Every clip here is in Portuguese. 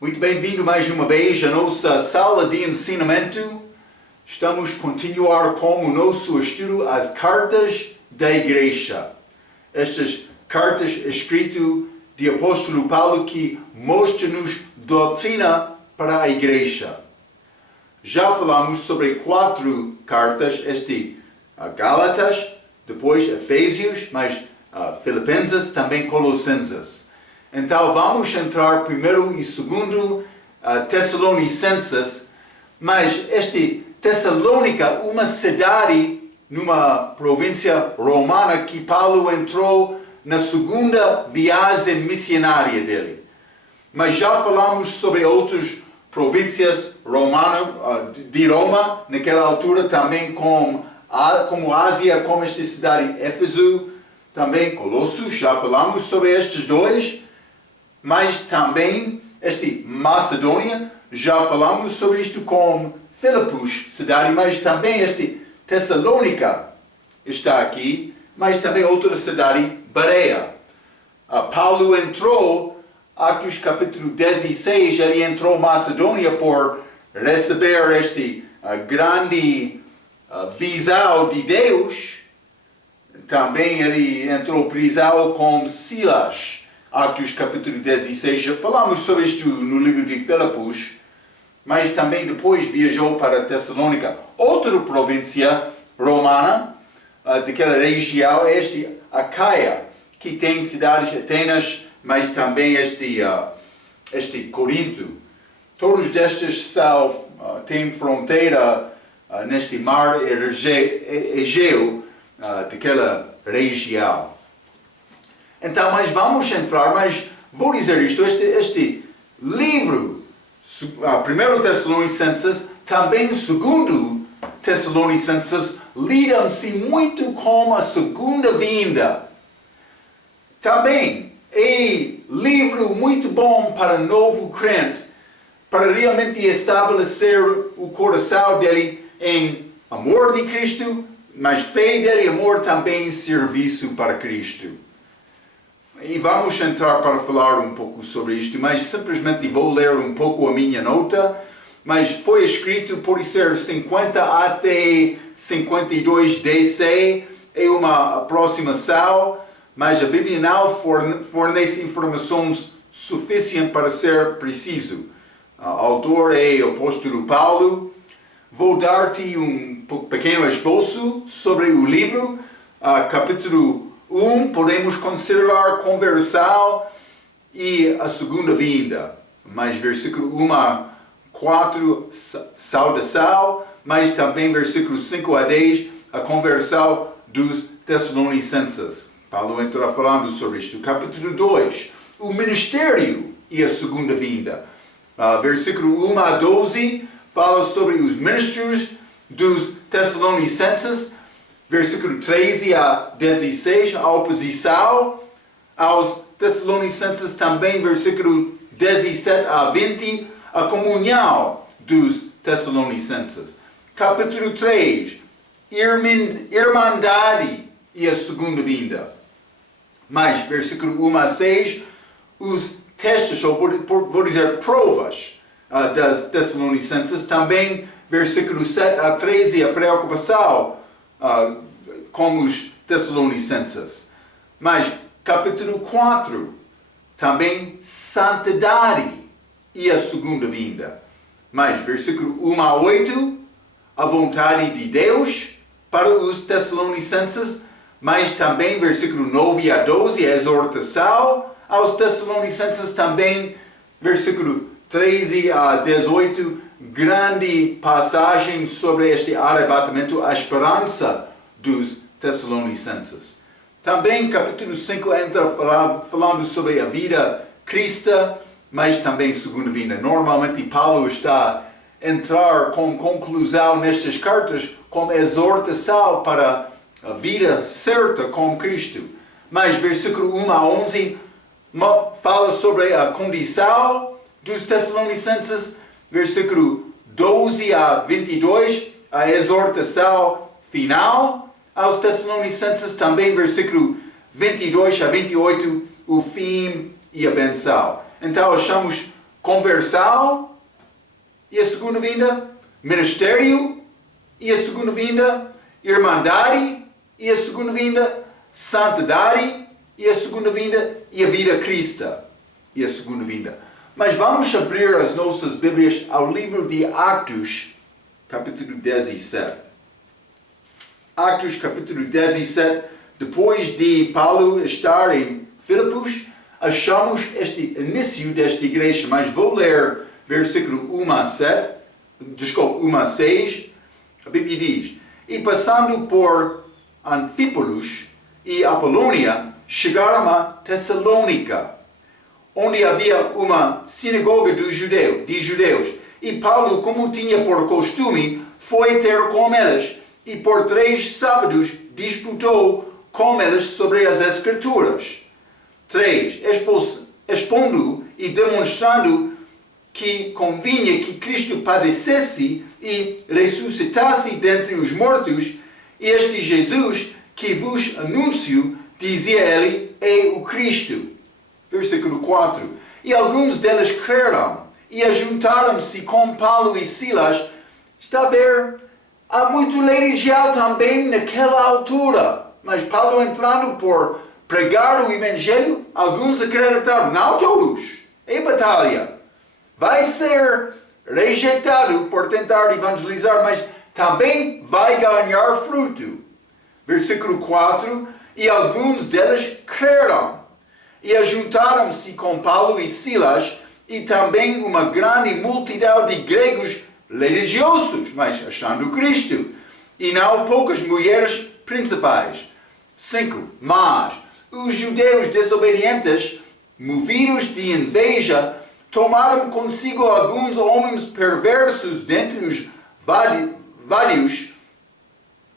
Muito bem-vindo mais uma vez à nossa sala de ensinamento. Estamos a continuar com o nosso estudo as cartas da igreja. Estas cartas escritas de apóstolo Paulo que mostram-nos doutrina para a igreja. Já falamos sobre 4 cartas, Gálatas, depois Efésios, mas Filipenses, também Colossenses. Então vamos entrar primeiro e segundo Tessalonicenses, mas Tessalônica, uma cidade numa província romana que Paulo entrou na segunda viagem missionária dele. Mas já falamos sobre outras províncias romanas de Roma, naquela altura também como Ásia, como esta cidade Éfeso, também Colossos, já falamos sobre estes dois. Mas também Macedônia, já falamos sobre isto com Filipos, cidade, mas também Tessalônica está aqui, mas também outra cidade, Bereia. Paulo entrou, Atos capítulo 16, ele entrou em Macedônia por receber grande visão de Deus. Também ele entrou prisão com Silas. Atos capítulo 16, já falamos sobre isto no livro de Filipos, mas também depois viajou para Tessalônica, outra província romana daquela região, Acaia, que tem cidades Atenas, mas também Corinto. Todos destes têm fronteira neste mar Egeu daquela região. Então, mas vamos entrar, mas vou dizer isto, este livro, 1 Tessalonicenses, também 2 Tessalonicenses, lidam-se muito com a segunda vinda. Também é livro muito bom para novo crente, para realmente estabelecer o coração dele em amor de Cristo, mas fé dele, amor também em serviço para Cristo. E vamos entrar para falar um pouco sobre isto, mas simplesmente vou ler um pouco a minha nota, mas foi escrito por ser 50 até 52 DC, é uma aproximação, mas a Bíblia não fornece informações suficientes para ser preciso. O autor é o apóstolo Paulo. Vou dar-te um pequeno esboço sobre o livro, capítulo 1, podemos considerar conversão e a segunda vinda. Mas versículo 1 a 4, saudação, mas também versículo 5 a 10, a conversão dos Tessalonicenses. Paulo entra falando sobre isto. Capítulo 2, o ministério e a segunda vinda. Versículo 1 a 12, fala sobre os ministros dos Tessalonicenses. Versículo 13 a 16, a oposição aos Tessalonicenses, também versículo 17 a 20, a comunhão dos Tessalonicenses. Capítulo 3, irmandade e a segunda vinda. Mas, versículo 1 a 6, os testes, ou vou dizer provas das Tessalonicenses. Também, versículo 7 a 13, a preocupação como os Tessalonicenses. Mas capítulo 4, também santidade e a segunda vinda. Mas versículo 1 a 8, a vontade de Deus para os Tessalonicenses. Mas também versículo 9 a 12, a exortação aos Tessalonicenses. Também versículo 13 a 18, grande passagem sobre este arrebatamento, a esperança dos Tessalonicenses. Também capítulo 5 entra falando sobre a vida cristã, mas também segunda vinda. Normalmente Paulo está a entrar com conclusão nestas cartas, com exortação para a vida certa com Cristo. Mas versículo 1 a 11 fala sobre a condição dos Tessalonicenses. Versículo 12 a 22, a exortação final aos Tessalonicenses. Também versículo 22 a 28, o fim e a benção. Então achamos conversão e a segunda vinda, ministério e a segunda vinda, irmandade e a segunda vinda, santidade e a segunda vinda, e a vida cristã e a segunda vinda. Mas vamos abrir as nossas Bíblias ao livro de Atos, capítulo 17. Atos, capítulo 17, depois de Paulo estar em Filipos, achamos este início desta igreja, mas vou ler versículo 1 a 6, a Bíblia diz: E passando por Anfípolis e Apolônia, chegaram a Tessalônica, onde havia uma sinagoga de judeus. E Paulo, como tinha por costume, foi ter com eles, e por 3 sábados disputou com eles sobre as Escrituras. 3. Expondo e demonstrando que convinha que Cristo padecesse e ressuscitasse dentre os mortos, e este Jesus que vos anuncio, dizia ele, é o Cristo. Versículo 4. E alguns deles creram e ajuntaram-se com Paulo e Silas. Está a ver? Há muito legião também naquela altura. Mas Paulo entrando por pregar o Evangelho, alguns acreditaram. Não todos. É batalha. Vai ser rejeitado por tentar evangelizar, mas também vai ganhar fruto. Versículo 4. E alguns deles creram e ajuntaram-se com Paulo e Silas, e também uma grande multidão de gregos religiosos, mas achando Cristo, e não poucas mulheres principais. 5. Mas os judeus desobedientes, movidos de inveja, tomaram consigo alguns homens perversos dentre os vários,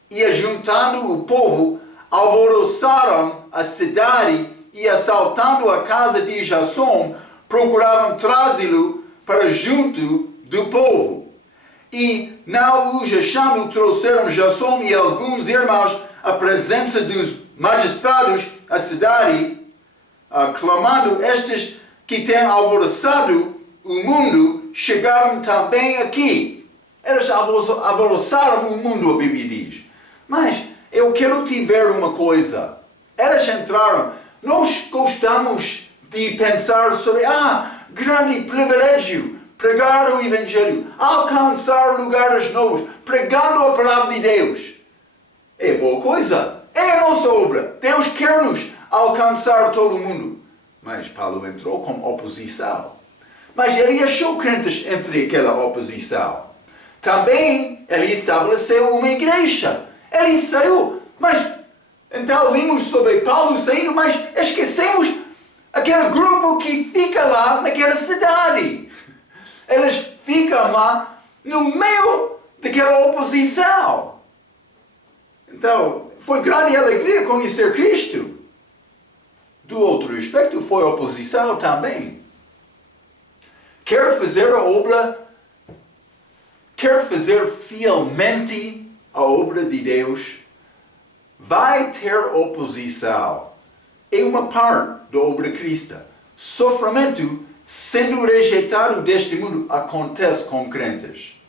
e ajuntando o povo, alvoroçaram a cidade e, assaltando a casa de Jasson, procuravam trazê-lo para junto do povo. E, não os achando, trouxeram Jasson e alguns irmãos à presença dos magistrados da cidade, clamando: estes que têm alvoroçado o mundo chegaram também aqui. Eles alvoroçaram o mundo, a Bíblia diz. Mas eu quero te ver uma coisa. Eles entraram. Nós gostamos de pensar sobre, grande privilégio, pregar o Evangelho, alcançar lugares novos, pregando a palavra de Deus. É boa coisa. É a nossa obra. Deus quer-nos alcançar todo o mundo. Mas Paulo entrou com oposição. Mas ele achou crentes entre aquela oposição. Também ele estabeleceu uma igreja. Ele saiu. Mas então lemos sobre Paulo saindo, mas esquecemos aquele grupo que fica lá naquela cidade. Eles ficam lá no meio daquela oposição. Então, foi grande alegria conhecer Cristo. Do outro aspecto, foi oposição também. Quer fazer a obra, quer fazer fielmente a obra de Deus, vai ter oposição. É uma parte da obra cristã. Sofrimento, sendo rejeitado deste mundo, acontece com crentes.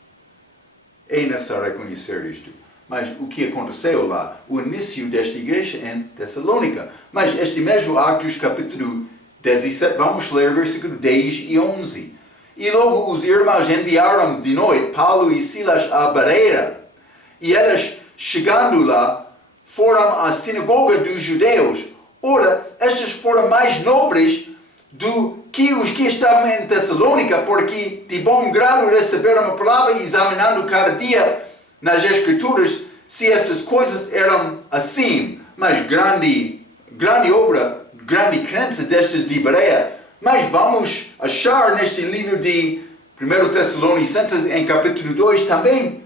É necessário reconhecer isto. Mas o que aconteceu lá? O início desta igreja em Tessalônica. Mas este mesmo Atos capítulo 17, vamos ler versículo 10 e 11. E logo os irmãos enviaram de noite Paulo e Silas à Bereia. E eles, chegando lá, foram à sinagoga dos judeus. Ora, estes foram mais nobres do que os que estavam em Tessalônica, porque de bom grado receberam a palavra, examinando cada dia nas Escrituras se estas coisas eram assim. Mas grande obra, grande crença destes de Bereia. Mas vamos achar neste livro de 1 Tessalonicenses, em capítulo 2 também.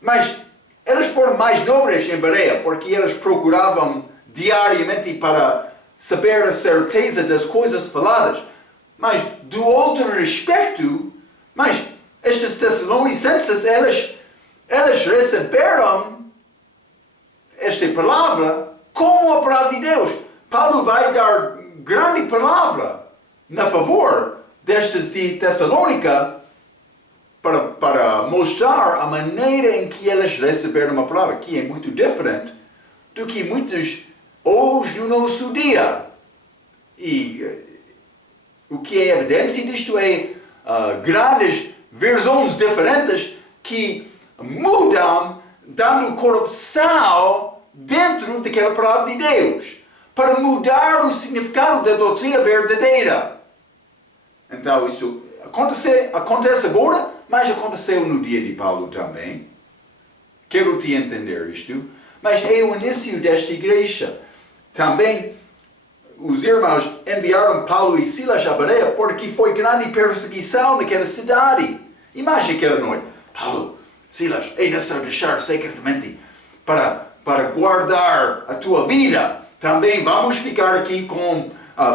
Mas eles foram mais nobres em Bereia, porque eles procuravam diariamente para saber a certeza das coisas faladas. Mas do outro respeito, mas estes Tessalonicenses, eles receberam esta palavra como a palavra de Deus. Paulo vai dar grande palavra na favor destes de Tessalônica para mostrar a maneira em que eles receberam a palavra, que é muito diferente do que muitos hoje no nosso dia. E o que é evidência disto é grandes versões diferentes que mudam, dando corrupção dentro daquela palavra de Deus, para mudar o significado da doutrina verdadeira. Então isso acontece agora, mas aconteceu no dia de Paulo também. Quero te entender isto. Mas é o início desta igreja. Também os irmãos enviaram Paulo e Silas a Bereia porque foi grande perseguição naquela cidade. Imagine aquela noite. Paulo, Silas, é necessário deixar secretamente para guardar a tua vida. Também vamos ficar aqui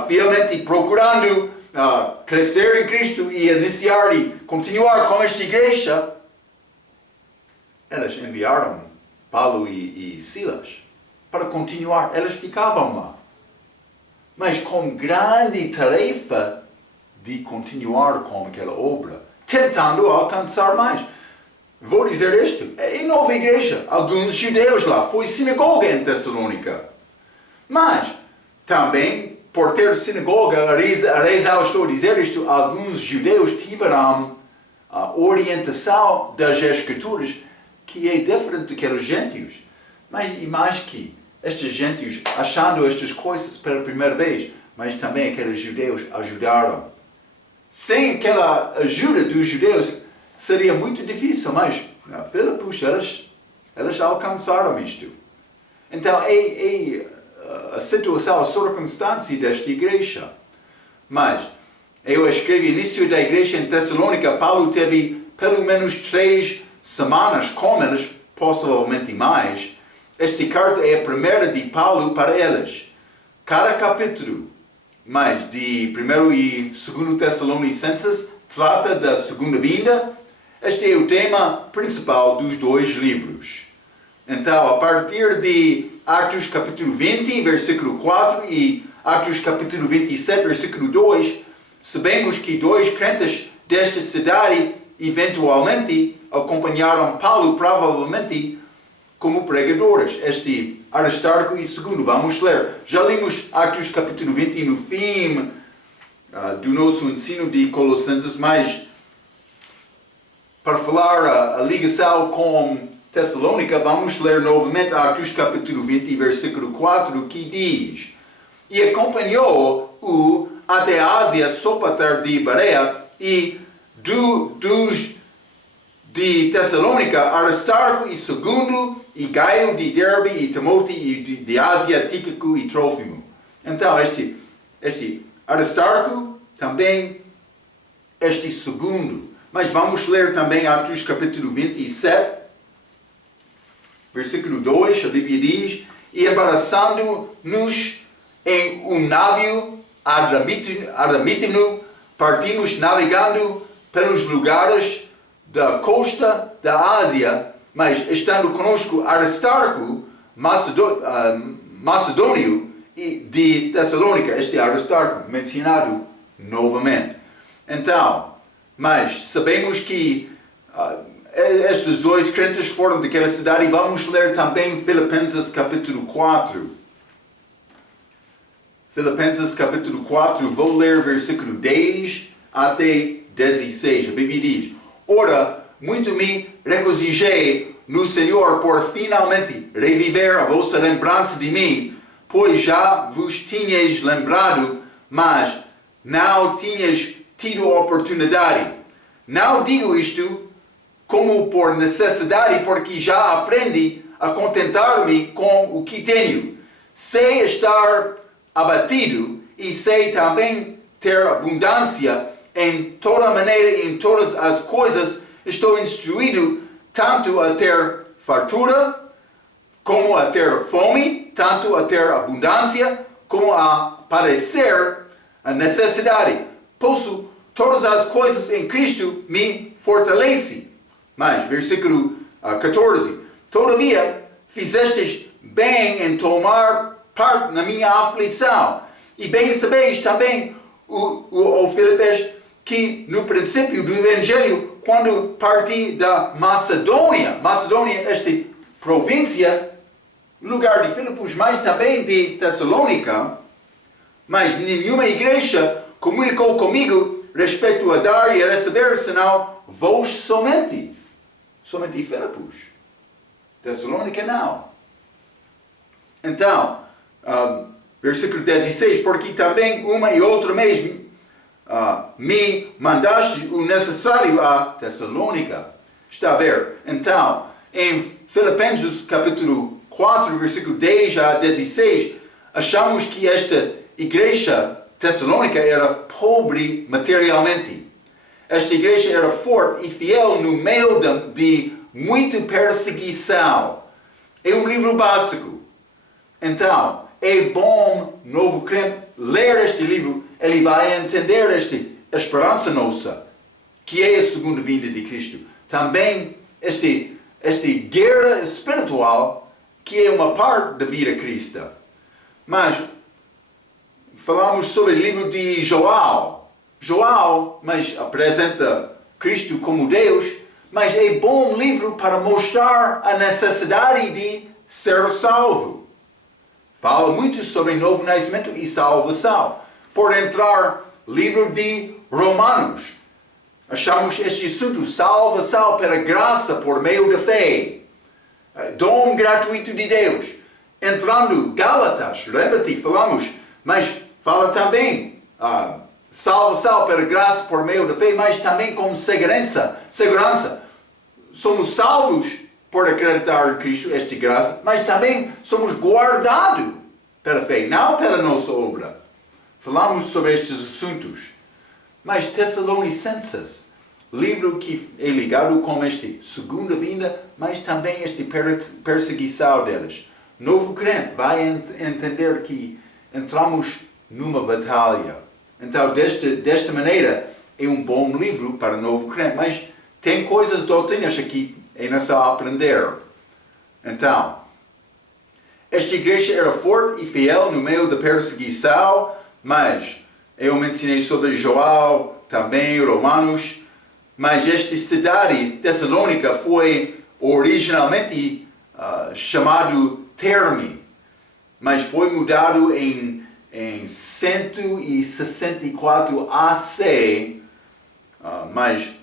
fielmente procurando crescer em Cristo e iniciar e continuar com esta igreja. Eles enviaram Paulo e Silas para continuar. Eles ficavam lá, mas com grande tarefa de continuar com aquela obra, tentando alcançar mais. Vou dizer isto, em nova igreja, alguns judeus lá, foi sinagoga em Tessalônica. Mas, também, por ter sinagoga, a estou a dizer isto, alguns judeus tiveram a orientação das Escrituras que é diferente daqueles gentios. Mas imagine que estes gentios, achando estas coisas pela primeira vez, mas também aqueles judeus ajudaram. Sem aquela ajuda dos judeus, seria muito difícil, mas na Filipos eles alcançaram isto. Então é a situação, a circunstância desta igreja. Mas eu escrevi início da igreja em Tessalônica, Paulo teve pelo menos 3 semanas com eles, possivelmente mais. Esta carta é a primeira de Paulo para eles. Cada capítulo, mas de 1 e 2 Tessalonicenses, trata da segunda vinda. Este é o tema principal dos 2 livros. Então, a partir de Atos capítulo 20, versículo 4 e Atos capítulo 27, versículo 2, sabemos que 2 crentes desta cidade eventualmente acompanharam Paulo, provavelmente como pregadores. Este Aristarco e segundo, vamos ler. Já lemos Atos capítulo 20 no fim do nosso ensino de Colossenses, mas para falar a ligação com Tessalônica, vamos ler novamente Atos capítulo 20, versículo 4, que diz: E acompanhou-o até a Ásia, Sópater de Bereia, e dos de Tessalônica, Aristarco e segundo, e Gaio de Derbe, e Timóteo, e de Ásia, Tíquico e Trófimo. Então, este Aristarco, também este segundo. Mas vamos ler também Atos capítulo 27, versículo 2, a Bíblia diz: E embaraçando-nos em um navio Adramítino, partimos navegando pelos lugares da costa da Ásia, mas estando conosco Aristarco, macedônio de Tessalônica, este Aristarco mencionado novamente. Então, mas sabemos que estes 2 crentes foram daquela cidade, e vamos ler também Filipenses capítulo 4. Filipenses capítulo 4, vou ler versículo 10 até 16. A Bíblia diz: Ora, muito me regozijei no Senhor por finalmente reviver a vossa lembrança de mim, pois já vos tinhas lembrado, mas não tinhas tido oportunidade. Não digo isto como por necessidade, porque já aprendi a contentar-me com o que tenho. Sei estar abatido e sei também ter abundância. Em toda maneira, em todas as coisas, estou instruído tanto a ter fartura, como a ter fome, tanto a ter abundância, como a padecer a necessidade. Posso todas as coisas em Cristo me fortalece. Mas, versículo 14. Todavia, fizestes bem em tomar parte na minha aflição. E bem sabeis também, o Filipes, que no princípio do Evangelho, quando parti da Macedônia, esta província, lugar de Filipos, mas também de Tessalônica, mas nenhuma igreja comunicou comigo respeito a dar e a receber, senão vós somente. Somente Filipos. Tessalônica não. Então, versículo 16, porque também uma e outra vez me mandaste o necessário a Tessalônica. Está a ver? Então, em Filipenses capítulo 4, versículo 10 a 16, achamos que esta igreja Tessalônica era pobre materialmente. Esta igreja era forte e fiel no meio de muita perseguição. É um livro básico. Então, é bom, novo crente, ler este livro. Ele vai entender esta esperança nossa, que é a segunda vinda de Cristo. Também esta guerra espiritual, que é uma parte da vida cristã. Mas falamos sobre o livro de João, mas apresenta Cristo como Deus, mas é bom livro para mostrar a necessidade de ser salvo. Fala muito sobre novo nascimento e salvação. Por entrar, livro de Romanos, achamos este assunto, salvação pela graça por meio da fé. Dom gratuito de Deus. Entrando, Gálatas, lembra-te, falamos, mas fala também, salvação pela graça por meio da fé, mas também com segurança. Somos salvos por acreditar em Cristo, esta graça, mas também somos guardados pela fé, não pela nossa obra. Falamos sobre estes assuntos. Mas Tessalonicenses, livro que é ligado com esta segunda vinda, mas também esta perseguição deles. Novo crente vai entender que entramos numa batalha. Então, desta maneira, é um bom livro para novo crente, mas tem coisas doutrinas aqui é necessário aprender. Então, esta igreja era forte e fiel no meio da perseguição, mas eu mencionei sobre João, também Romanos, mas esta cidade, Tessalônica, foi originalmente chamado Terme, mas foi mudado em 164 AC, mas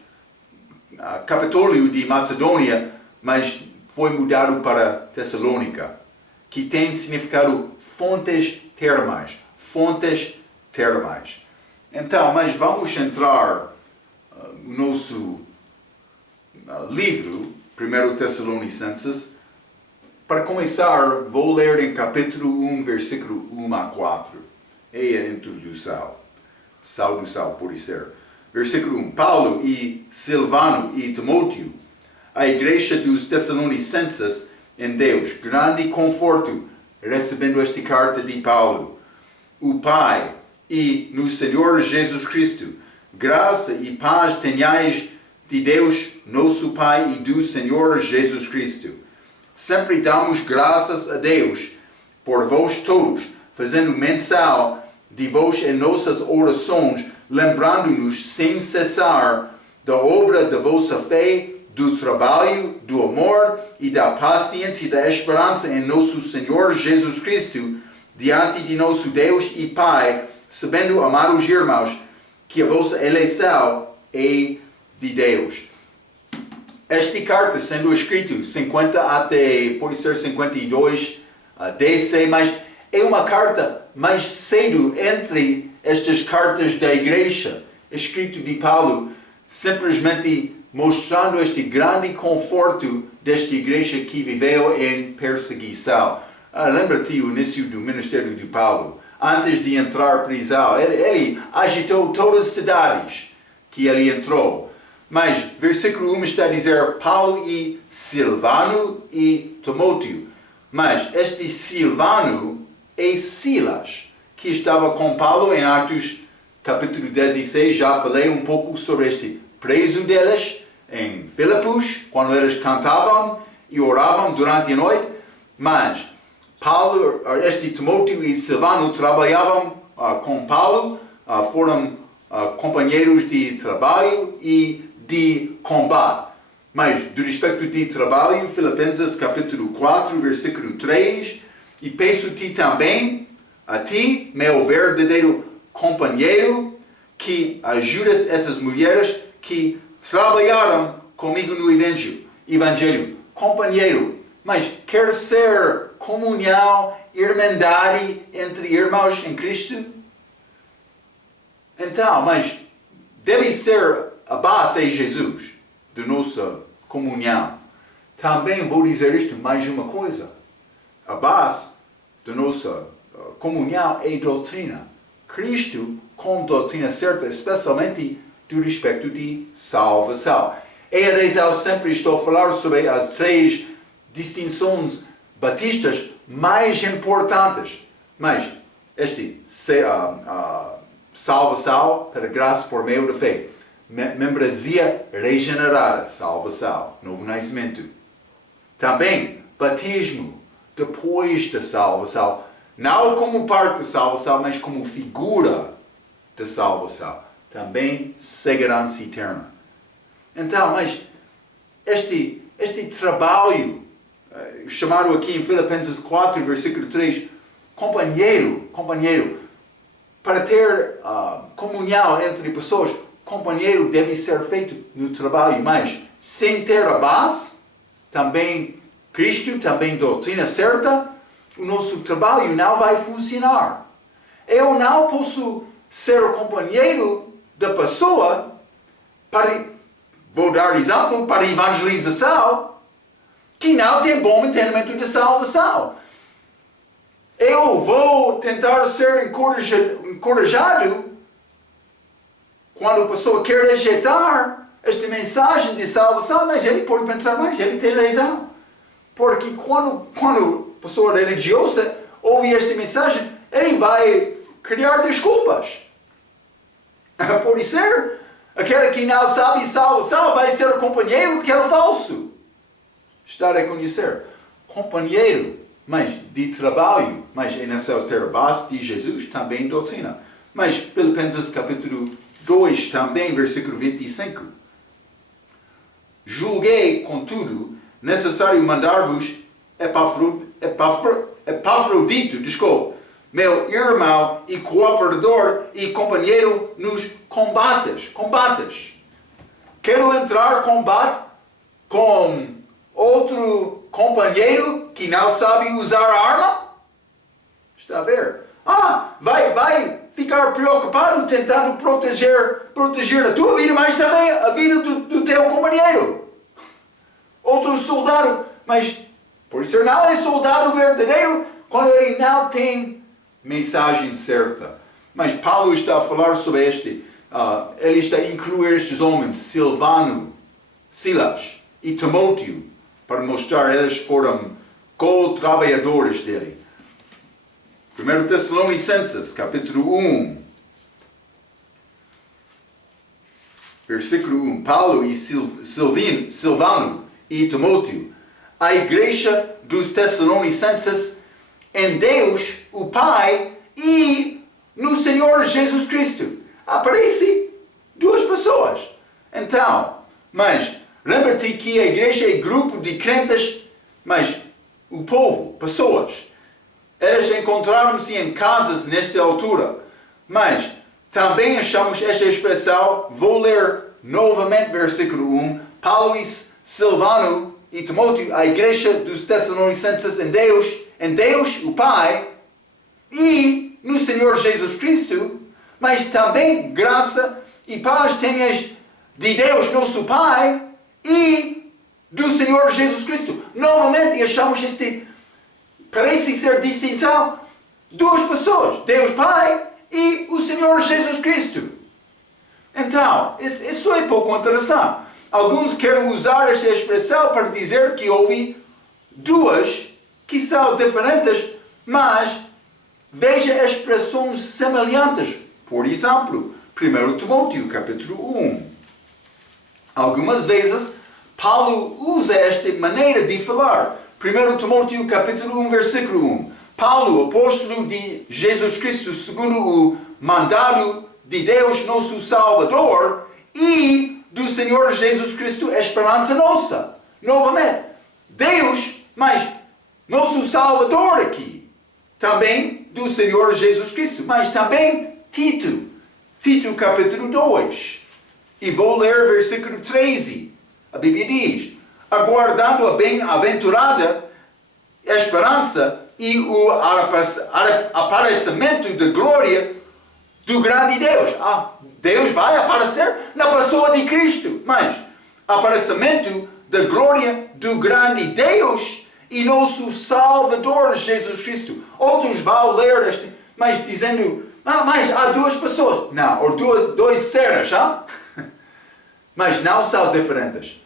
Capitólio de Macedônia, mas foi mudado para Tessalônica, que tem significado fontes termais. Então, mas vamos entrar no nosso livro, 1 Tessalonicenses. Para começar, vou ler em capítulo 1, versículo 1 a 4. É a introdução. Saudação, por ser. Versículo 1. Paulo e Silvano e Timóteo, a igreja dos Tessalonicenses em Deus, grande conforto, recebendo esta carta de Paulo, o Pai e no Senhor Jesus Cristo, graça e paz tenhais de Deus, nosso Pai, e do Senhor Jesus Cristo. Sempre damos graças a Deus por vós todos, fazendo menção de vós em nossas orações, lembrando-nos sem cessar da obra da vossa fé, do trabalho, do amor e da paciência e da esperança em nosso Senhor Jesus Cristo, diante de nosso Deus e Pai, sabendo, amados irmãos, que a vossa eleição é de Deus. Esta carta, sendo escrita 50 até, pode ser 52 DC, mas é uma carta mais cedo entre estas cartas da igreja, escrito de Paulo, simplesmente mostrando este grande conforto desta igreja que viveu em perseguição. Lembra-te o início do ministério de Paulo. Antes de entrar na prisão, ele agitou todas as cidades que ele entrou. Mas, versículo 1 está a dizer Paulo e Silvano e Timóteo. Mas este Silvano é Silas, que estava com Paulo em Atos capítulo 16. Já falei um pouco sobre este preso deles em Filipos, quando eles cantavam e oravam durante a noite. Mas Paulo, este Timóteo e Silvano trabalhavam com Paulo, foram companheiros de trabalho e de combate. Mas, do respeito de trabalho, Filipenses capítulo 4, versículo 3, e peço-te também, a ti, meu verdadeiro companheiro, que ajudas essas mulheres que trabalharam comigo no Evangelho. Companheiro, mas quer ser comunhão, irmandade entre irmãos em Cristo? Então, mas deve ser a base é Jesus, de nossa comunhão. Também vou dizer isto mais uma coisa. A base da nossa comunhão é doutrina. Cristo com doutrina certa, especialmente do respeito de salvação. E a razão sempre estou a falar sobre as 3 distinções batistas mais importantes. Mas salvação pela graça por meio da fé. Membresia regenerada, salvação, novo nascimento. Também batismo depois da salvação. Não como parte da salvação, mas como figura da salvação. Também segurança eterna. Então, mas este trabalho, chamado aqui em Filipenses 4, versículo 3, companheiro, para ter comunhão entre pessoas, companheiro deve ser feito no trabalho, mas sem ter a base, também Cristo, também doutrina certa, o nosso trabalho não vai funcionar. Eu não posso ser o companheiro da pessoa vou dar exemplo, para evangelização, que não tem bom entendimento da salvação. Eu vou tentar ser encorajado quando a pessoa quer rejeitar esta mensagem de salvação, mas ele pode pensar mais, ele tem razão. Porque quando a pessoa religiosa ouve esta mensagem, ele vai criar desculpas. Pode ser, aquele que não sabe salvação vai ser o companheiro daquele falso. Está a reconhecer. Companheiro, mas de trabalho, mas é necessário ter a base de Jesus, também doutrina. Mas Filipenses capítulo 2, também versículo 25. Julguei, contudo, necessário mandar-vos Epafrodito, meu irmão e cooperador e companheiro nos combates. Quero entrar em combate com outro companheiro que não sabe usar a arma? Está a ver? Vai ficar preocupado tentando proteger a tua vida, mas também a vida do teu companheiro. Outro soldado, mas por isso não é soldado verdadeiro quando ele não tem mensagem certa. Mas Paulo está a falar sobre ele está a incluir estes homens, Silvano, Silas e Timóteo, para mostrar que eles foram co-trabalhadores dele. 1 Tessalonicenses, capítulo 1, versículo 1. Paulo e Silvano e Timóteo, a igreja dos Tessalonicenses em Deus, o Pai, e no Senhor Jesus Cristo. Aparece 2 pessoas. Então, mas lembra-te que a igreja é grupo de crentes, mas o povo, pessoas. Eles encontraram-se em casas nesta altura. Mas também achamos esta expressão, vou ler novamente versículo 1. Paulo e Silvano e Timóteo, a igreja dos Tessalonicenses em Deus, o Pai, e no Senhor Jesus Cristo, mas também graça e paz tenhas de Deus, nosso Pai, e do Senhor Jesus Cristo. Novamente achamos parece ser distinção, 2 pessoas, Deus Pai e o Senhor Jesus Cristo. Então, isso é pouco interessante. Alguns querem usar esta expressão para dizer que houve 2 que são diferentes, mas veja expressões semelhantes. Por exemplo, 1 Timóteo, capítulo 1. Algumas vezes, Paulo usa esta maneira de falar. 1 Timóteo, capítulo 1, versículo 1. Paulo, apóstolo de Jesus Cristo, segundo o mandado de Deus, nosso Salvador, e do Senhor Jesus Cristo, a esperança nossa. Novamente, Deus, mas nosso Salvador aqui. Também do Senhor Jesus Cristo, mas também Tito. Tito capítulo 2. E vou ler versículo 13. A Bíblia diz: aguardando a bem-aventurada esperança e o aparecimento da glória do grande Deus. Deus vai aparecer na pessoa de Cristo, mas aparecimento da glória do grande Deus e nosso Salvador Jesus Cristo. Outros vão ler este, mas dizendo, mas há duas pessoas. Não, ou dois seres, mas não são diferentes.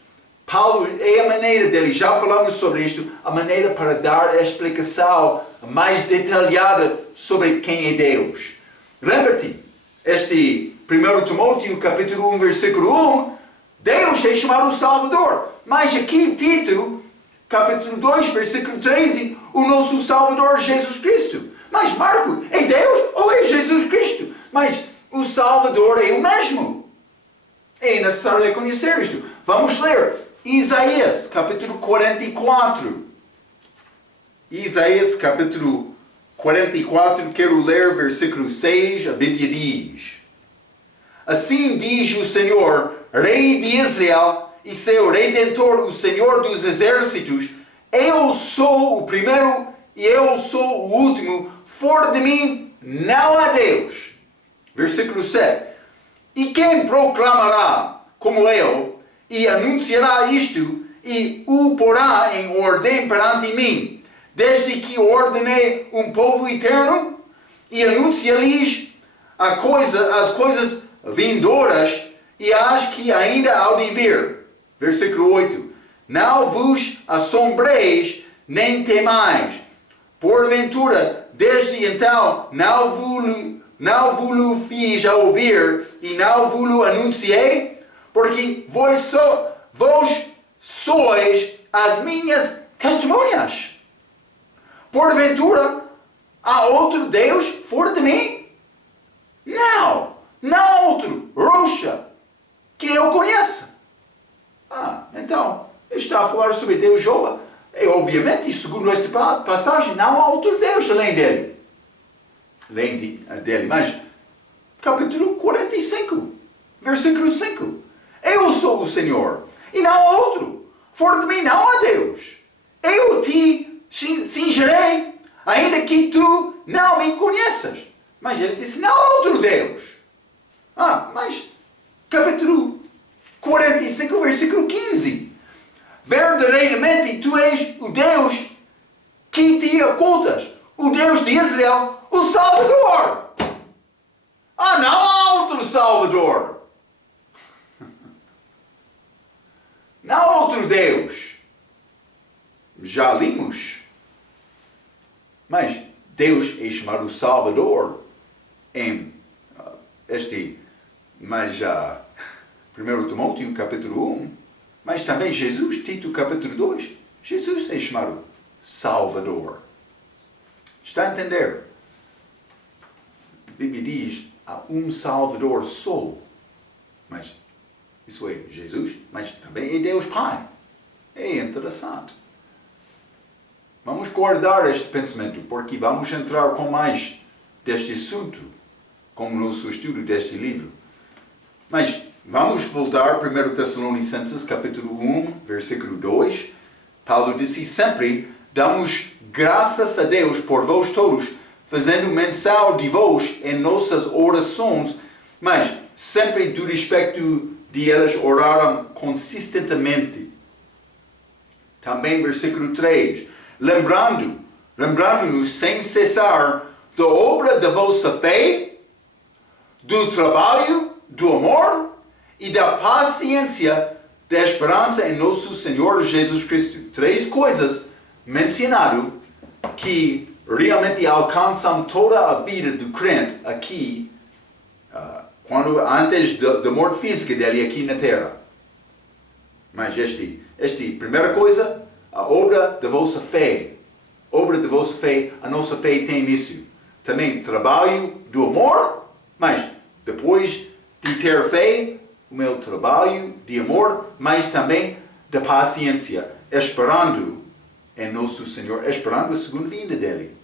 Paulo, é a maneira dele, já falamos sobre isto, a maneira para dar a explicação mais detalhada sobre quem é Deus. Lembra-te, este 1 Timóteo capítulo 1, versículo 1, Deus é chamado Salvador. Mas aqui, Tito, capítulo 2, versículo 13, o nosso Salvador Jesus Cristo. Mas Marco, é Deus ou é Jesus Cristo? Mas o Salvador é o mesmo. É necessário reconhecer isto. Vamos ler Isaías, capítulo 44. Isaías, capítulo 44, quero ler versículo 6, a Bíblia diz: assim diz o Senhor, Rei de Israel e seu Redentor, o Senhor dos Exércitos: eu sou o primeiro e eu sou o último, fora de mim não há Deus. Versículo 7. E quem proclamará como eu, e anunciará isto, e o porá em ordem perante mim, desde que ordenei um povo eterno, e anuncia-lhes as coisas vindouras, e as que ainda hão de vir. Versículo 8. Não vos assombreis, nem temais. Porventura, desde então, não vos fiz a ouvir, e não vos anunciei, porque vós sois as minhas testemunhas. Porventura, há outro Deus fora de mim? Não há outro, rocha, que eu conheça. Então, está a falar sobre Deus Jeová. E obviamente, segundo esta passagem, não há outro Deus além dele. Mas, capítulo 45, versículo 5. Eu sou o Senhor, e não há outro. Fora de mim não há Deus. Eu te cingirei, ainda que tu não me conheças. Mas ele disse, não há outro Deus. Mas, capítulo 45, versículo 15. Verdadeiramente tu és o Deus que te ocultas, o Deus de Israel, o Salvador. Não há outro Salvador. Não há outro Deus. Já limos. Mas Deus é chamado Salvador em 1 Timóteo capítulo 1, mas também Jesus, Tito capítulo 2, Jesus é chamado Salvador. Está a entender? A Bíblia diz, há um Salvador só, mas isso é Jesus, mas também é Deus Pai. É interessante. Vamos guardar este pensamento, porque vamos entrar com mais deste assunto, como no nosso estudo deste livro. Mas vamos voltar a 1 Tessalonicenses, capítulo 1, versículo 2. Paulo disse, sempre damos graças a Deus por vós todos, fazendo menção de vós em nossas orações, mas sempre do respeito de elas oraram consistentemente. Também versículo 3. Lembrando-nos sem cessar da obra da vossa fé, do trabalho, do amor e da paciência, da esperança em nosso Senhor Jesus Cristo. 3 coisas mencionadas que realmente alcançam toda a vida do crente aqui, antes da morte física dele aqui na terra. Mas primeira coisa, a obra da vossa fé. Obra da vossa fé, a nossa fé tem início. Também trabalho do amor, mas depois de ter fé, o meu trabalho de amor, mas também de paciência, esperando em nosso Senhor, esperando a segunda vinda dele.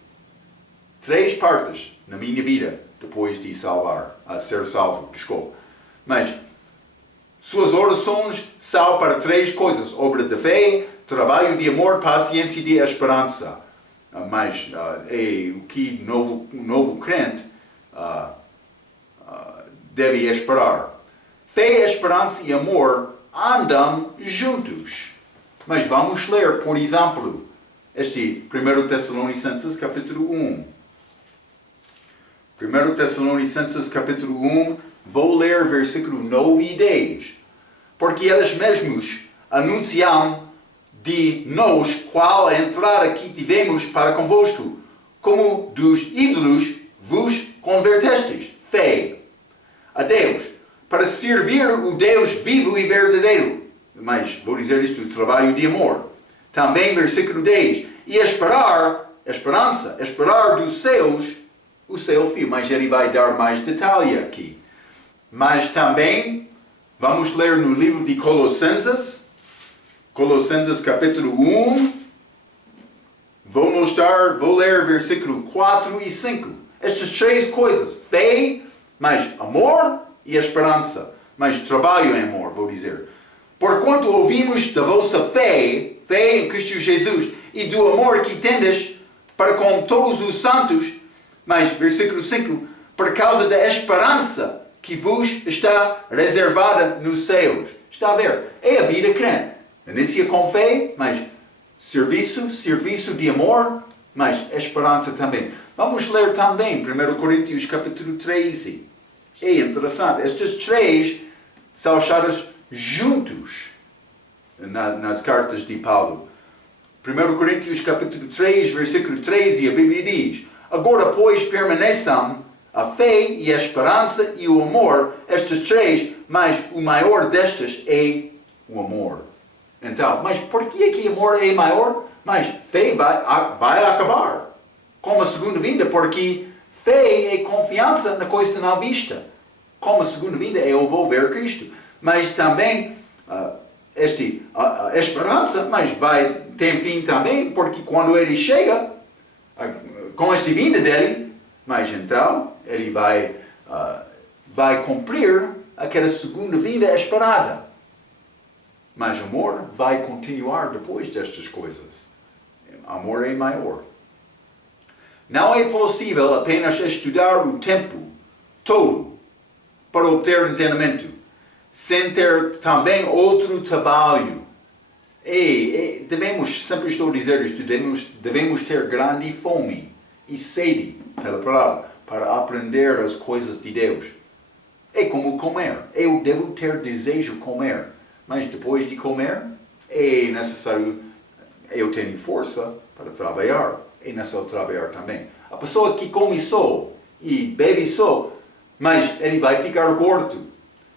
3 partes na minha vida, depois de ser salvo, desculpa. Mas suas orações são para 3 coisas: obra de fé, trabalho de amor, paciência e de esperança. Mas é o que novo crente deve esperar. Fé, esperança e amor andam juntos. Mas vamos ler, por exemplo, este 1 Tessalonicenses capítulo 1. 1 Tessalonicenses capítulo 1, vou ler versículo 9 e 10. Porque eles mesmos anunciam de nós qual a entrada que tivemos para convosco, como dos ídolos vos convertestes. Fé a Deus, para servir o Deus vivo e verdadeiro. Mas vou dizer isto, o trabalho de amor. Também versículo 10. E esperar dos céus o seu Filho. Mas ele vai dar mais detalhe aqui. Mas também, vamos ler no livro de Colossenses capítulo 1. Vou ler versículo 4 e 5. Estas 3 coisas. Fé, mas amor e esperança. Mas trabalho em amor, vou dizer. Porquanto ouvimos da vossa fé em Cristo Jesus, e do amor que tendes para com todos os santos, mas, versículo 5, por causa da esperança que vos está reservada nos céus. Está a ver? É a vida crente. Inicia com fé, mas serviço de amor, mas esperança também. Vamos ler também 1 Coríntios capítulo 13. É interessante. Estes 3 são achados juntos nas cartas de Paulo. 1 Coríntios capítulo 3, versículo 13, a Bíblia diz: agora, pois, permaneçam a fé e a esperança e o amor, estes 3, mas o maior destes é o amor. Então, mas por que amor é maior? Mas fé vai acabar com a segunda vinda, porque fé é confiança na coisa não vista. Com a segunda vinda eu vou ver Cristo. Mas também a esperança, mas tem fim também, porque quando ele chega, com esta vinda dele, mas então ele vai cumprir aquela segunda vinda esperada. Mas amor vai continuar depois destas coisas. Amor é maior. Não é possível apenas estudar o tempo todo para obter entendimento, sem ter também outro trabalho. Sempre estou a dizer isto, devemos ter grande fome e sede pela palavra para aprender as coisas de Deus. É como comer. Eu devo ter desejo de comer, mas depois de comer é necessário, eu tenho força para trabalhar. É necessário trabalhar também. A pessoa que come só e bebe só, mas ele vai ficar gordo.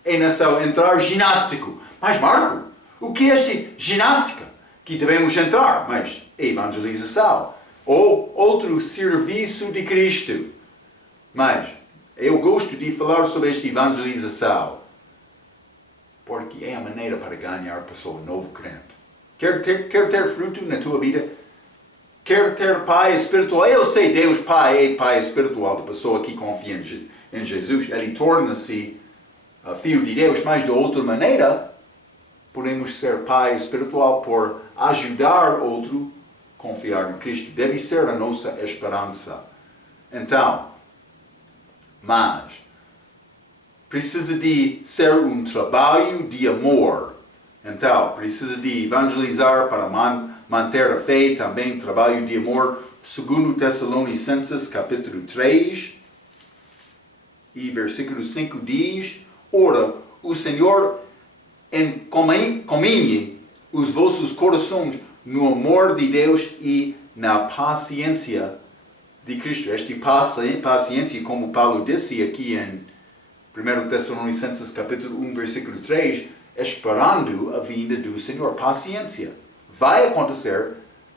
É necessário entrar ginástico. Mas Marco, o que é ginástica? Que devemos entrar, mas evangelização. Ou outro serviço de Cristo. Mas eu gosto de falar sobre esta evangelização, porque é a maneira para ganhar a pessoa novo crente. Quer ter fruto na tua vida? Quer ter pai espiritual? Eu sei Deus Pai é pai espiritual da pessoa que confia em Jesus. Ele torna-se filho de Deus, mas de outra maneira podemos ser pai espiritual por ajudar outro a confiar em Cristo. Deve ser a nossa esperança. Então, mas precisa de ser um trabalho de amor. Então, precisa de evangelizar para manter a fé, também trabalho de amor. 2 Tessalonicenses capítulo 3 e versículo 5 diz: ora, o Senhor encaminhe os vossos corações no amor de Deus e na paciência de Cristo. Esta paciência, como Paulo disse aqui em 1 Tessalonicenses capítulo 1, versículo 3, esperando a vinda do Senhor. Paciência. Vai acontecer,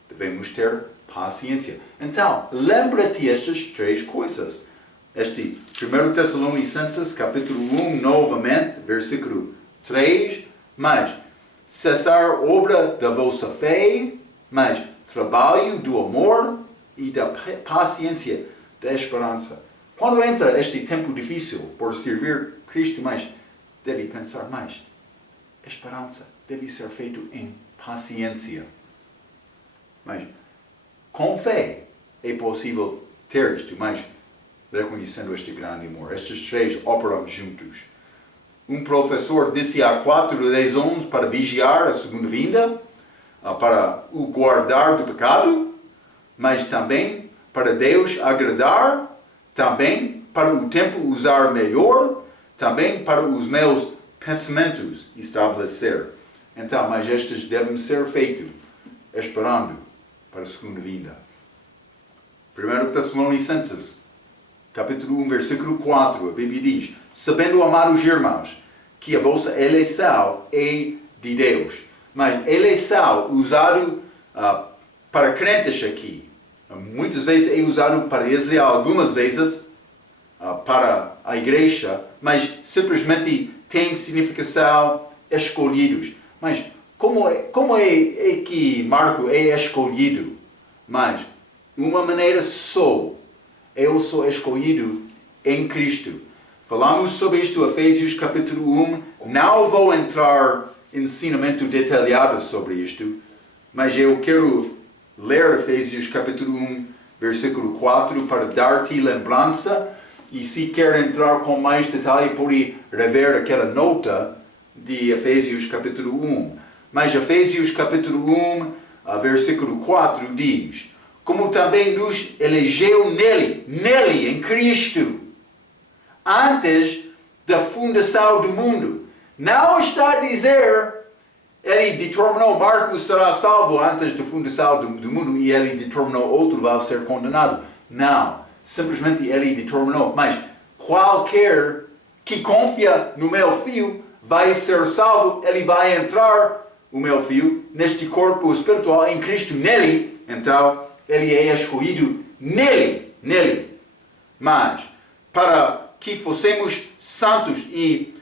devemos ter paciência. Então, lembra-te estas 3 coisas. Este 1 Tessalonicenses, capítulo 1, novamente, versículo 3. Mas cessar obra da vossa fé, mas trabalho do amor e da paciência, da esperança. Quando entra este tempo difícil por servir Cristo, mas deve pensar mais. Esperança deve ser feito em paciência. Mas com fé é possível ter isto, mas reconhecendo este grande amor. Estes três operam juntos. Um professor disse há 4 razões para vigiar a segunda vinda, para o guardar do pecado, mas também para Deus agradar, também para o tempo usar melhor, também para os meus pensamentos estabelecer. Então, mas estes devem ser feitos esperando para a segunda vinda. 1 Tessalonicenses, capítulo 1, versículo 4, a Bíblia diz: sabendo, amados irmãos, que a vossa eleição é de Deus. Mas eleição usado para crentes aqui. Muitas vezes é usado para Israel, algumas vezes para a igreja, mas simplesmente tem significação escolhidos. Mas como é que Marco é escolhido? Mas, de uma maneira só, eu sou escolhido em Cristo. Falamos sobre isto, Efésios capítulo 1. Não vou entrar em ensinamento detalhado sobre isto, mas eu quero ler Efésios capítulo 1, versículo 4, para dar-te lembrança. E se quer entrar com mais detalhe, pode rever aquela nota de Efésios capítulo 1. Mas Efésios capítulo 1, versículo 4 diz: como também nos elegeu nele, em Cristo, antes da fundação do mundo. Não está a dizer, ele determinou, Marcos será salvo antes da fundação do mundo e ele determinou outro vai ser condenado. Não, simplesmente ele determinou. Mas qualquer que confia no meu Filho vai ser salvo, ele vai entrar, o meu Filho, neste corpo espiritual, em Cristo, nele. Então, ele é escolhido nele. Mas, para que fossemos santos e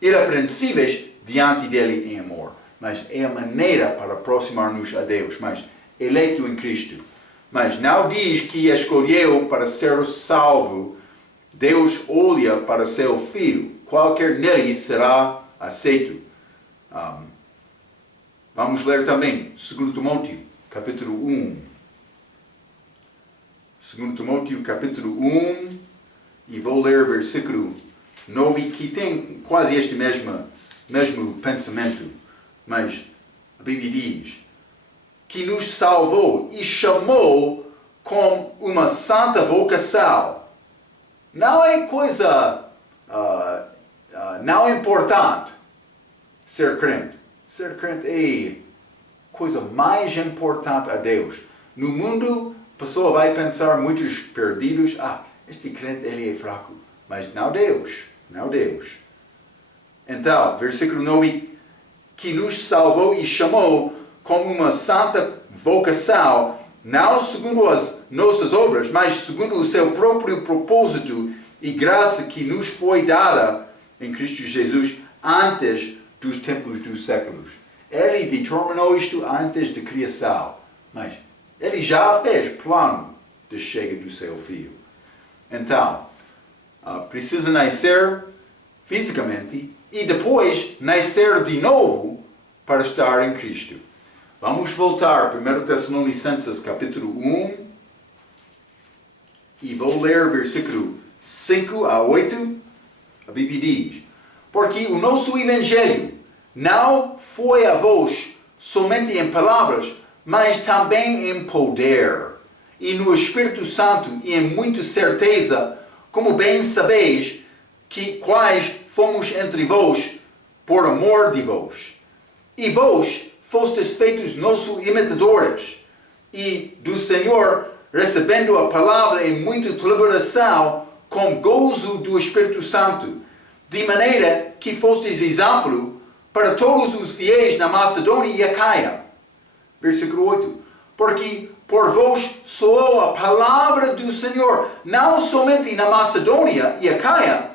irrepreensíveis diante dele em amor. Mas é a maneira para aproximar-nos a Deus. Mas eleito em Cristo. Mas não diz que escolheu para ser salvo. Deus olha para seu Filho. Qualquer nele será aceito. Vamos ler também 2 Timóteo, capítulo 1. 2 Timóteo, capítulo 1. E vou ler versículo 9, que tem quase este mesmo pensamento. Mas a Bíblia diz: que nos salvou e chamou com uma santa vocação. Não é coisa não é importante ser crente. Ser crente é coisa mais importante a Deus. No mundo, a pessoa vai pensar, muitos perdidos, este crente ele é fraco. Mas não Deus. Então, versículo 9, que nos salvou e chamou como uma santa vocação, não segundo as nossas obras, mas segundo o seu próprio propósito e graça que nos foi dada em Cristo Jesus antes dos tempos dos séculos. Ele determinou isto antes da criação, mas ele já fez plano de chega do seu Filho. Então, precisa nascer fisicamente e depois nascer de novo para estar em Cristo. Vamos voltar a 1 Tessalonicenses capítulo 1 e vou ler versículo 5 a 8. A Bíblia diz: porque o nosso Evangelho não foi a vós somente em palavras, mas também em poder, e no Espírito Santo e em muita certeza, como bem sabeis, que quais fomos entre vós, por amor de vós. E vós fostes feitos nossos imitadores, e do Senhor, recebendo a palavra em muita deliberação, com gozo do Espírito Santo, de maneira que fostes exemplo para todos os fiéis na Macedônia e Acaia. Versículo 8. porque por vós soou a palavra do Senhor, não somente na Macedônia e Acaia,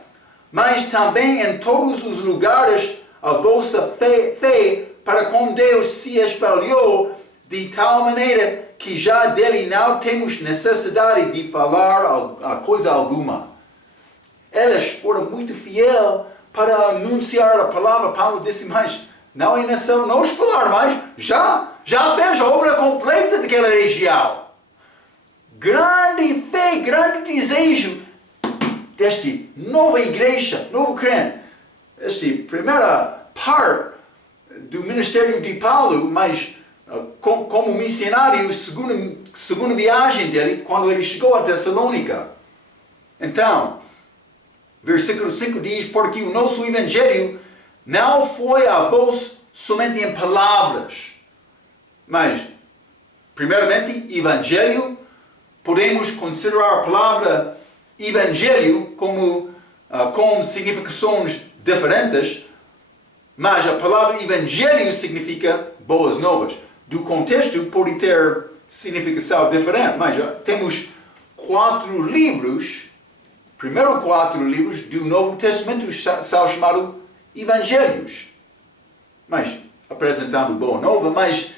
mas também em todos os lugares a vossa fé para com Deus se espalhou, de tal maneira que já dele não temos necessidade de falar a coisa alguma. Eles foram muito fiéis para anunciar a palavra. Paulo disse, mas não é necessário nós falar mais, já fez a obra completa daquela região. Grande fé, grande desejo desta nova igreja, novo crente. Esta primeira parte do ministério de Paulo, mas como missionário, segunda viagem dele, quando ele chegou a Tessalônica. Então, versículo 5 diz, porque o nosso evangelho não foi a vós somente em palavras, mas, primeiramente, evangelho, podemos considerar a palavra evangelho como com significações diferentes, mas a palavra evangelho significa boas novas. Do contexto pode ter significação diferente, mas temos 4 livros, primeiro 4 livros do Novo Testamento são chamados evangelhos. Mas, apresentando boa nova, mas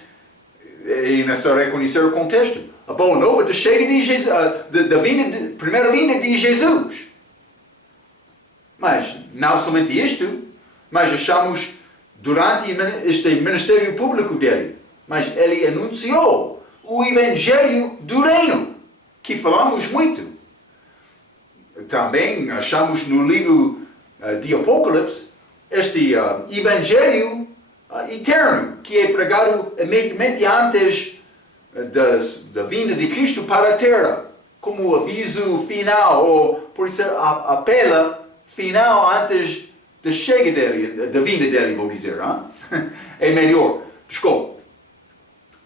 é necessário reconhecer o contexto. A boa nova da chega de Jesus, da primeira vinda de Jesus. Mas, não somente isto, mas achamos durante este ministério público dele, mas ele anunciou o evangelho do reino, que falamos muito. Também achamos no livro de Apocalipse este evangelho eterno, que é pregado imediatamente antes da vinda de Cristo para a terra, como aviso final, ou por ser a apela final antes da chega dele, da vinda dele, vou dizer. É melhor. Desculpa.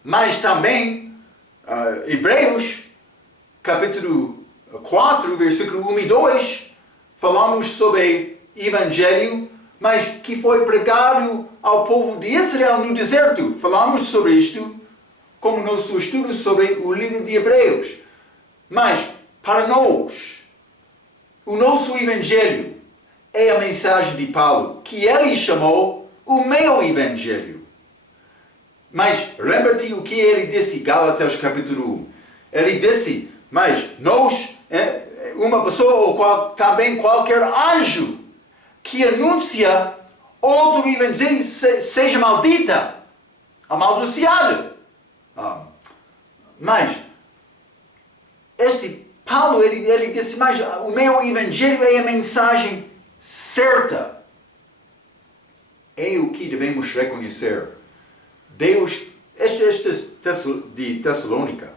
Mas também, Hebreus, capítulo 4, versículo 1 e 2, falamos sobre evangelho, mas que foi pregado ao povo de Israel no deserto. Falamos sobre isto como nosso estudo sobre o livro de Hebreus. Mas, para nós, o nosso evangelho é a mensagem de Paulo, que ele chamou o meu evangelho. Mas lembra-te o que ele disse em Gálatas capítulo 1. Ele disse, mas nós, uma pessoa ou também qualquer anjo que anuncia outro evangelho seja maldita, amaldiçoado. Mas este Paulo, ele disse, mas o meu evangelho é a mensagem certa. É o que devemos reconhecer. Deus, estes de Tessalônica,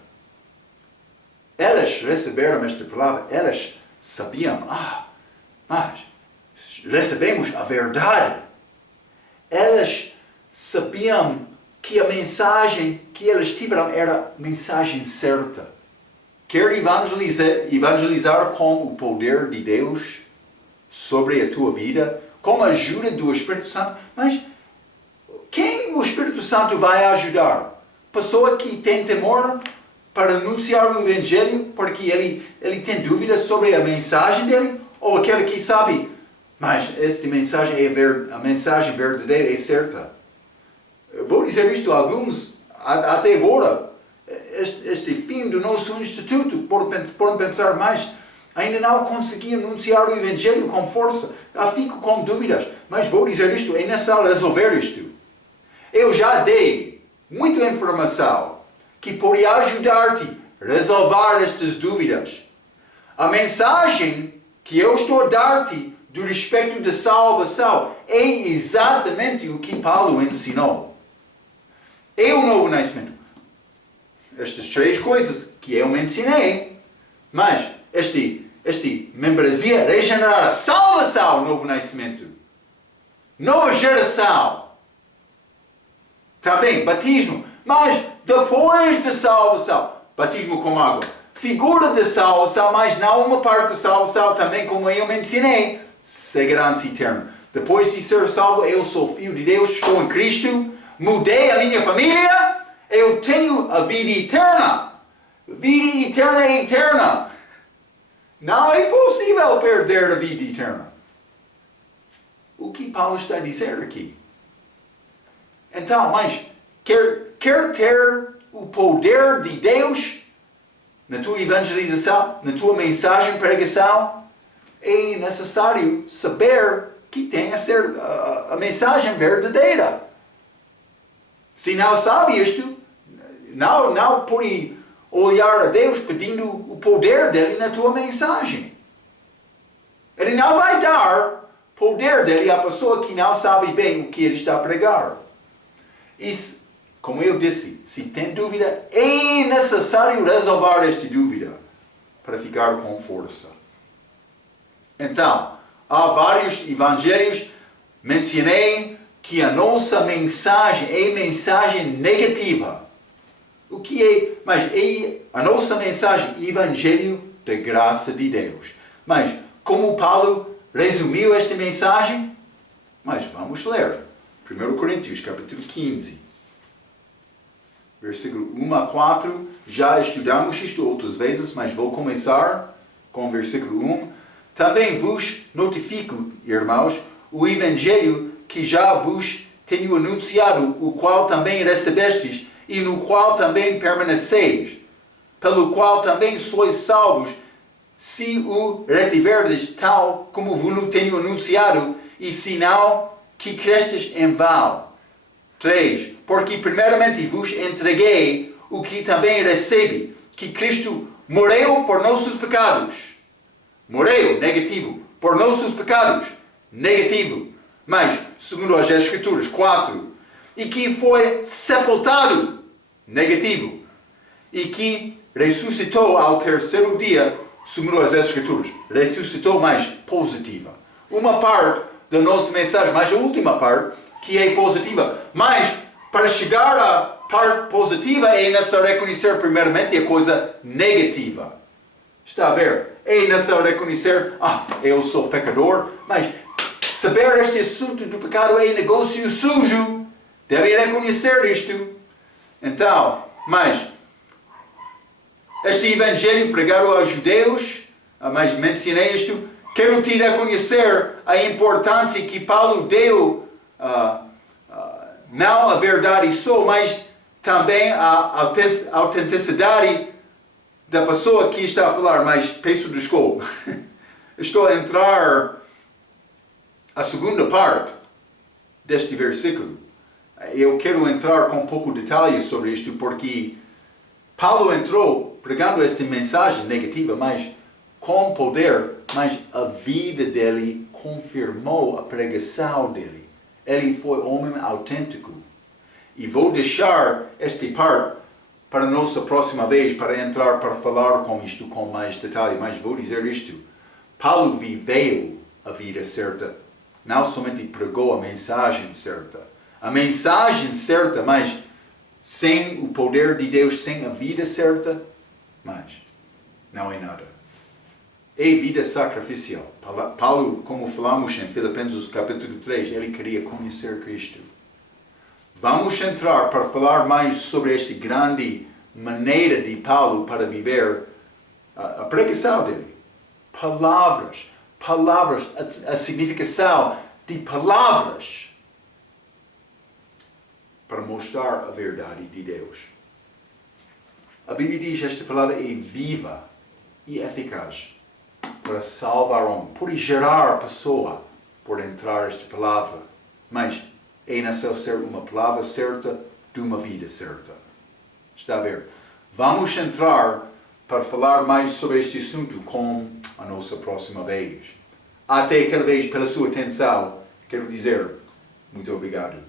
elas receberam esta palavra, elas sabiam, mas recebemos a verdade. Elas sabiam que a mensagem que elas tiveram era a mensagem certa. Quer evangelizar com o poder de Deus sobre a tua vida, com a ajuda do Espírito Santo, mas quem o Espírito Santo vai ajudar? Pessoa que tem temor para anunciar o Evangelho porque ele tem dúvidas sobre a mensagem dele? Ou aquele que sabe, mas esta mensagem a mensagem verdadeira é certa? Vou dizer isto a alguns, até agora, este fim do nosso instituto, podem pensar, mas ainda não consegui anunciar o Evangelho com força, fico com dúvidas, mas vou dizer isto, é necessário resolver isto. Eu já dei muita informação que poderia ajudar-te a resolver estas dúvidas. A mensagem que eu estou a dar-te do respeito da salvação é exatamente o que Paulo ensinou. É o novo nascimento. Estas 3 coisas que eu mencionei, mas este membresia regenerada, salvação, novo nascimento, nova geração, também batismo, mas depois da salvação, batismo com água, figura da salvação, mas não uma parte da salvação, também como eu mencionei, segurança eterna. Depois de ser salvo, eu sou filho de Deus, estou em Cristo, mudei a minha família, Eu tenho a vida eterna. Vida eterna é eterna. Não é possível perder a vida eterna. O que Paulo está a dizer aqui? Então, mas quer ter o poder de Deus na tua evangelização, na tua mensagem, pregação? É necessário saber que tem a ser a mensagem verdadeira. Se não sabe isto, não pode olhar a Deus pedindo o poder dele na tua mensagem. Ele não vai dar poder dele à pessoa que não sabe bem o que ele está a pregar. E, como eu disse, se tem dúvida, é necessário resolver esta dúvida para ficar com força. Então, há vários evangelhos, mencionei que a nossa mensagem é mensagem negativa. O que é? Mas é a nossa mensagem, evangelho da graça de Deus. Mas, como Paulo resumiu esta mensagem? Mas vamos ler. 1 Coríntios, capítulo 15. Versículo 1 a 4. Já estudamos isto outras vezes, mas vou começar com o versículo 1. Também vos notifico, irmãos, o evangelho que já vos tenho anunciado, o qual também recebestes, e no qual também permaneceis, pelo qual também sois salvos, se o retiverdes tal como vos tenho anunciado, e se não, que crestes em vão. 3. Porque primeiramente vos entreguei o que também recebi, que Cristo morreu por nossos pecados. Morreu, negativo. Por nossos pecados, negativo. Mas, segundo as Escrituras, 4. E que foi sepultado, negativo. E que ressuscitou ao terceiro dia, segundo as Escrituras. Ressuscitou, mais positiva. Uma parte da nossa mensagem, mas a última parte, que é positiva. Mas, para chegar à parte positiva, é necessário reconhecer primeiramente a coisa negativa. Está a ver? É necessário reconhecer, eu sou pecador, mas saber este assunto do pecado é negócio sujo. Deve reconhecer isto. Então, mas, este evangelho pregado aos judeus, mas mencionei isto, quero te reconhecer a importância que Paulo deu, não a verdade só, mas também a autenticidade da pessoa que está a falar, mas peço desculpa. Estou a entrar a segunda parte deste versículo. Eu quero entrar com um pouco de detalhe sobre isto, porque Paulo entrou pregando esta mensagem negativa, mas com poder, mas a vida dele confirmou a pregação dele. Ele foi homem autêntico. E vou deixar esta parte para a nossa próxima vez, para entrar, para falar com isto com mais detalhe. Mas vou dizer isto. Paulo viveu a vida certa. Não somente pregou a mensagem certa. A mensagem certa, mas sem o poder de Deus, sem a vida certa, mas não é nada. É vida sacrificial. Paulo, como falamos em Filipenses capítulo 3, ele queria conhecer Cristo. Vamos entrar para falar mais sobre esta grande maneira de Paulo para viver a pregação dele. Palavras, a significação de palavras para mostrar a verdade de Deus. A Bíblia diz que esta palavra é viva e eficaz para salvar o homem, por gerar a pessoa por entrar esta palavra. Mas é necessário ser uma palavra certa de uma vida certa. Está a ver? Vamos entrar para falar mais sobre este assunto com a nossa próxima vez. Até aquela vez, pela sua atenção, quero dizer muito obrigado.